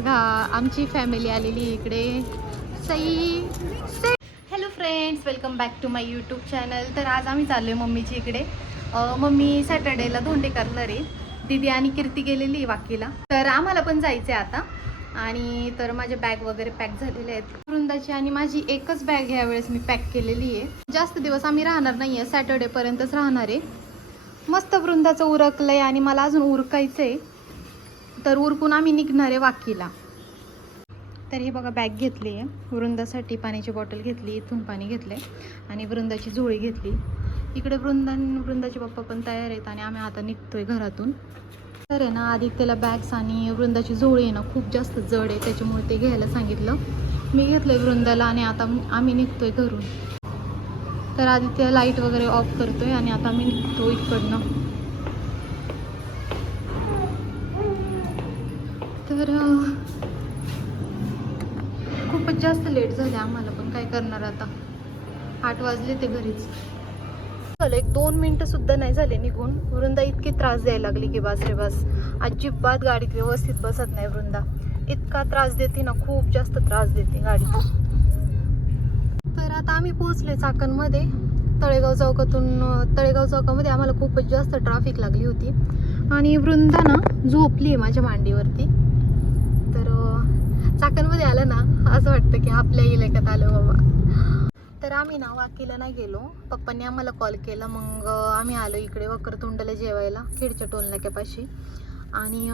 बघा आमची फॅमिली आलेली इकडे. Sai Sai. Hello friends, welcome back to my YouTube channel. तर आज आम्ही चाललो आहे मम्मीची इकडे. मम्मी सॅटर्डेला धोंडे करणार आहे. दीदी आणि कीर्ती गेलेली वाकीला, तर आम्हाला पण जायचं आहे आता. आणि तर माझे बॅग वगैरे पॅक झालेले आहेत. वृंदाची आणि माझी एकच बॅग यावेळेस मी पॅक केलेली आहे. जास्त दिवस आम्ही राहणार नाही आहे, सॅटर्डेपर्यंतच राहणार आहे. मस्त वृंदाचं उरकलं आहे आणि मला अजून उरकायचं आहे. तर उरकून आम्ही निघणार आहे वाकीला. तर हे बघा बॅग घेतली आहे. वृंदासाठी पाण्याची बॉटल घेतली, इथून पाणी घेतलं आहे आणि वृंदाची झोळी घेतली. इकडे वृंदाचे पप्पा पण तयार आहेत आणि आम्ही आता निघतोय घरातून. तर आहे ना, आदित्यला बॅग्स आणि वृंदाची झोळी आहे ना खूप जास्त जड आहे, त्याच्यामुळे ते घ्यायला सांगितलं. मी घेतलं आहे वृंदाला आणि आता आम्ही निघतोय घरून. तर आदित्य लाईट वगैरे ऑफ करतोय आणि आता आम्ही निघतो इकडनं. तर खूपच जास्त लेट झाले आम्हाला, पण काय करणार आता. 8 वाजले ते घरीच. झालं 1-2 मिनटं सुद्धा नाही झाले निघून. वृंदा इतकी त्रास द्यायला लागली की बस रे बस. अजिबात गाडीत व्यवस्थित बसत नाही वृंदा. इतका त्रास देते ना, खूप जास्त त्रास देते गाडीत. तर आता आम्ही पोहोचले चाकणमध्ये. तळेगाव चौकामध्ये आम्हाला खूपच जास्त ट्रॅफिक लागली होती आणि वृंदा ना झोपली आहे माझ्या मांडीवरती. तर चाकणमध्ये आलं ना असं वाटतं की आपल्या इलाक्यात आलो बाबा. तर आम्ही ना वाकीला नाही गेलो. पप्पांनी आम्हाला कॉल केला, मग आम्ही आलो इकडे वक्रतुंडला जेवायला, खेडच्या टोलनाक्यापाशी. आणि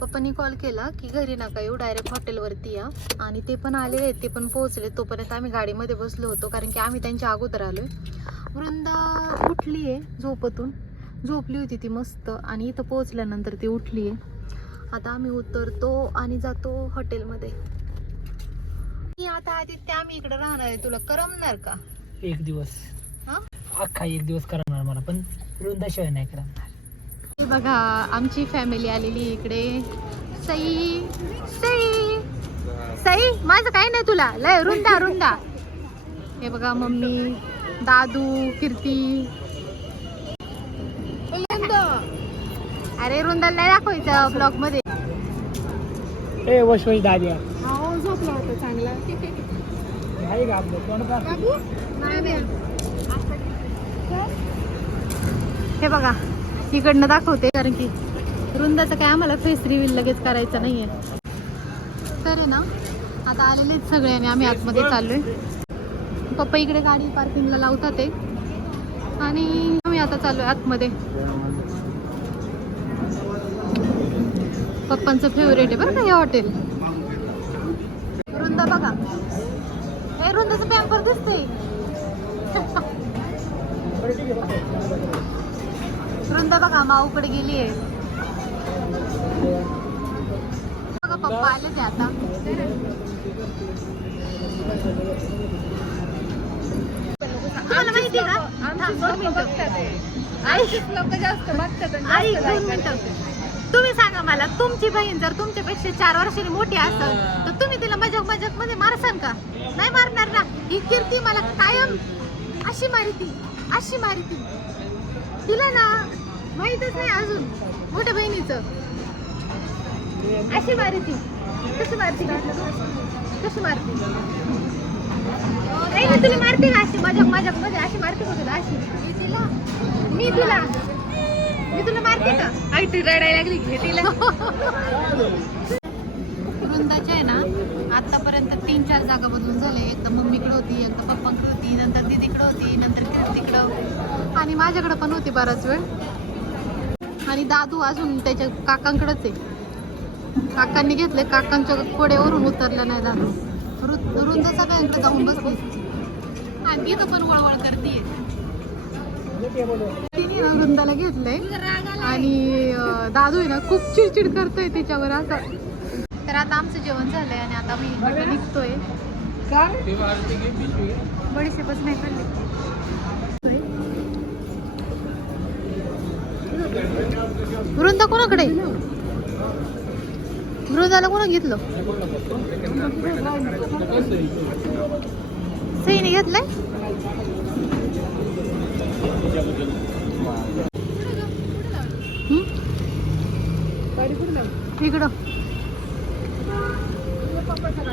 पप्पांनी कॉल केला की घरी नका येऊ, डायरेक्ट हॉटेलवरती या. आणि ते पण आलेले आहेत, ते पण पोहोचले. तोपर्यंत आम्ही गाडीमध्ये बसलो होतो, कारण की आम्ही त्यांच्या अगोदर आलोय. वृंदा उठली आहे झोपेतून, झोपली होती ती मस्त, आणि इथं पोहोचल्यानंतर ती उठली आहे. आता आम्ही उतरतो आणि जातो हॉटेलमध्ये. आता आदित्य आम्ही इकडे राहणार आहे, तुला करमणार का? एक दिवस, अख्खा एक दिवस करणार मला, पण वृंदाशिवाय नाही करणार. हे बघा आमची फॅमिली आलेली इकडे. सई सई सई, माझं काही नाही तुला लय. वृंदा. हे बघा मम्मी, दादू, कीर्ती. अरे वृंदाला नाही दाखवायचं ब्लॉग मध्ये. ए वैष्णवी दाद्या, हो झोपला होता चांगला. आहे का आपलं कोण का? हे बघा इकडनं दाखवते, कारण की वृंदाचं काय आम्हाला फेस रिव्हील लगेच करायचं नाहीये. तर आहे ना आता आलेलेच सगळे आणि आम्ही आतमध्ये चाललोय. पप्पा इकडे गाडी पार्किंगला लावतात ते, आणि आम्ही आता चाललोय आतमध्ये. पप्पांचं फेवरेट आहे बरं का हे हॉटेल. वृंदा बघा, हे वृंदाचं पॅम्पर दिसतंय. वृंदा बघा माऊकडे गेली आहे बघा. पप्पा आले ते आता. तुम्हाला माहिती आहे का, 2 मिनिटं तुम्ही सांगा मला, तुमची बहीण जर तुमच्यापेक्षा 4 वर्षांनी मोठी असेल तर तुम्ही तिला मजाक मध्ये मारसान का? नाही मारणार ना. ही कीर्ती मला कायम अशी मारिती. तिला ना माहितच नाही अजून मोठ्या बहिणीचं. अशी मारिती. कशी मारती? नाही तुला मारते का अशी मजाक मध्ये? अशी मारते का तुला? अशी मी तुला मारते का? आई ती रडायला लागली, घेतीला. वृंदाच्या आहे ना आतापर्यंत 3-4 जागा बदलून झाले. एकदा मम्मीकडे होती, एकदा पप्पांकडे होती, नंतर दीदीकडे होती, नंतर कीर्तीकडं, आणि माझ्याकडे पण होती बराच वेळ. आणि दादू अजून त्याच्या काकांकडेच आहे. काकांनी घेतले, काकांच्या कोड्यावरून उतरलं नाही दादू. वृंदा सगळ्यांकडे जाऊन बसली आणि तिथं पण वळवळ करते. तिने ना वृंदाला घेतलंय आणि दादू आहे ना खूप चिडचिड करतोय तिच्यावर असं. तर आता आमचं जेवण झालंय आणि आता मी निघतोय. बडीशेपच नाही खाल्ली. वृंदा कोणाकडे? वृंदाला कोणा घेतलं? सईने घेतलंय. इकडं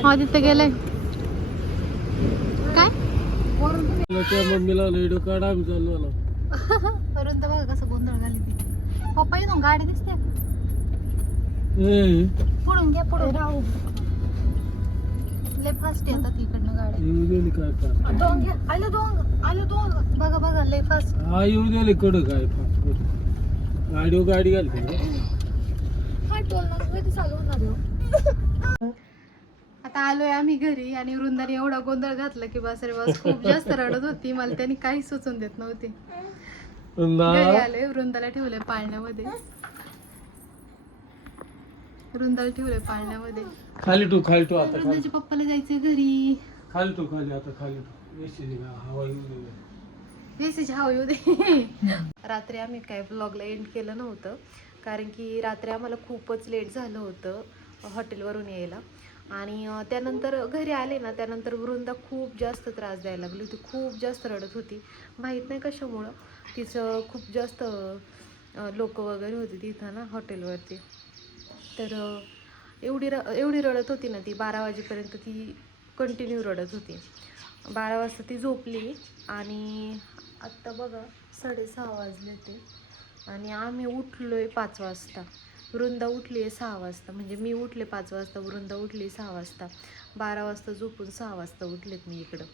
आदित्य गेलाय काय त्या मम्मीला व्हिडिओ काढा आम्ही चाललो आलो. वरून तर बघा कसं गोंधळ झाली ती. पप्पा येऊन गाडी दिसते पुढून घ्या पुढून लय फास्ट येतात इकडनं गाड्या. येऊ गेली काय का दोन घ्या आलं दोन बघा बघा लय फास्ट. हा येऊ गेली कडं काय गाडी गाडी घालते हा टोलनार कधी चालू होणार हो. आता आलोय आम्ही घरी आणि वृंदाने एवढा गोंधळ घातला की बस रे बस खूप जास्त रडत होती. मला त्यांनी काही सुचून देत नव्हते. घरी आले वृंदाला ठेवलंय पाळण्यामध्ये. वृंदाला ठेवलंय पाळण्यामध्ये. खाली टू आता वृंदाच्या पप्पाला जायचंय घरी. खाली आता खाली हवा येऊ दे. वेसीची हवा येऊ दे. रात्री आम्ही काय ब्लॉगला एंड केलं नव्हतं कारण की रात्री आम्हाला खूपच लेट झालं होतं हॉटेलवरून यायला. आणि त्यानंतर घरी आले ना त्यानंतर वृंदा खूप जास्त त्रास द्यायला लागली होती. खूप जास्त रडत होती. माहीत नाही कशामुळं तिचं खूप जास्त लोक वगैरे होती तिथं ना हॉटेलवरती. तर एवढी रडत होती ना ती 12 वाजेपर्यंत ती कंटिन्यू रडत होती. 12 वाजता ती झोपली आणि आत्ता बघा 6:30 वाजले ते आणि आम्ही उठलोय 5 वाजता. वृंदा उठली आहे 6 वाजता. म्हणजे मी उठले 5 वाजता वृंदा उठली 6 वाजता. 12 वाजता झोपून 6 वाजता उठलेत मी इकडं.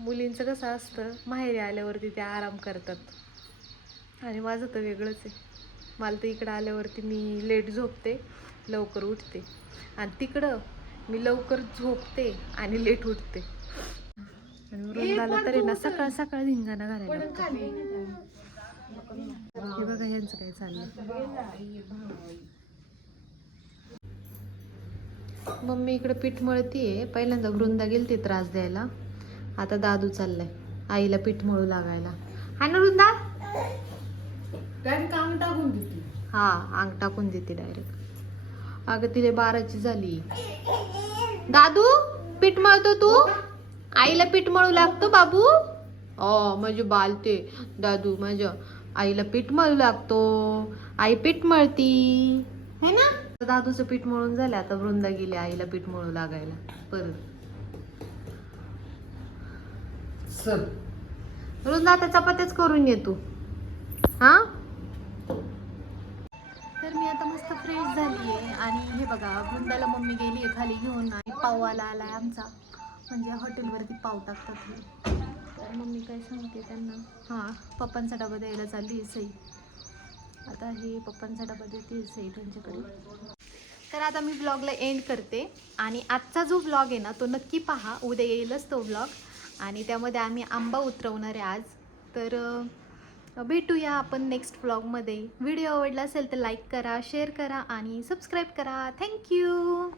मुलींचं कसं असतं माहेरी आल्यावरती ते आराम करतात आणि माझं तर वेगळंच आहे. मला तर इकडं आल्यावरती मी लेट झोपते लवकर उठते आणि तिकडं मी लवकर झोपते आणि लेट उठते. आणि वृंदाला तरी ना सकाळ सकाळ धिंगाणा घालायला लागतो. हे बघा यांचं काय चाललंय. मम्मी इकडे पीठ मळतीये. पहिल्यांदा वृंदा गेलती त्रास द्यायला. आता दादू चाललाय आईला पीठ मळू लागायला. हा ना वृंदा अंग टाकून देते. हा अंग टाकून देते डायरेक्ट. अगं तिला 12ची झाली. दादू पीठ मळतो तू. आईला पीठ मळू लागतो बाबू. म्हणजे बालते दादू माझ्या आईला पीठ मळू लागतो. आई पीठ मळती है ना. दादूचं पीठ मळून झालं. आता वृंदा गेली आईला पीठ मळू लागायला परत. वृंदा आता चपात्याच करून ये तू. हा तर मी आता मस्त फ्रेश झाली आहे आणि हे बघा वृंदाला मम्मी गेली आहे खाली घेऊन आणि पाववाला आलाय आमचा. म्हणजे हॉटेलवरती पाव टाकतात हे. तर मम्मी काय सांगते त्यांना. हां पप्पांचा डबा द्यायला चालली आहे सई. आता हे पप्पांचा डबा देते सई त्यांच्याकडे. तर आता मी ब्लॉगला एंड करते आणि आजचा जो ब्लॉग आहे ना तो नक्की पहा. उद्या येईलच तो ब्लॉग आणि त्यामध्ये आम्ही आंबा उतरवणार आहे आज. तर भेटूया आपण नेक्स्ट व्लॉगमध्ये. व्हिडिओ आवडला असेल तर लाईक करा शेअर करा आणि सबस्क्राईब करा. थँक्यू.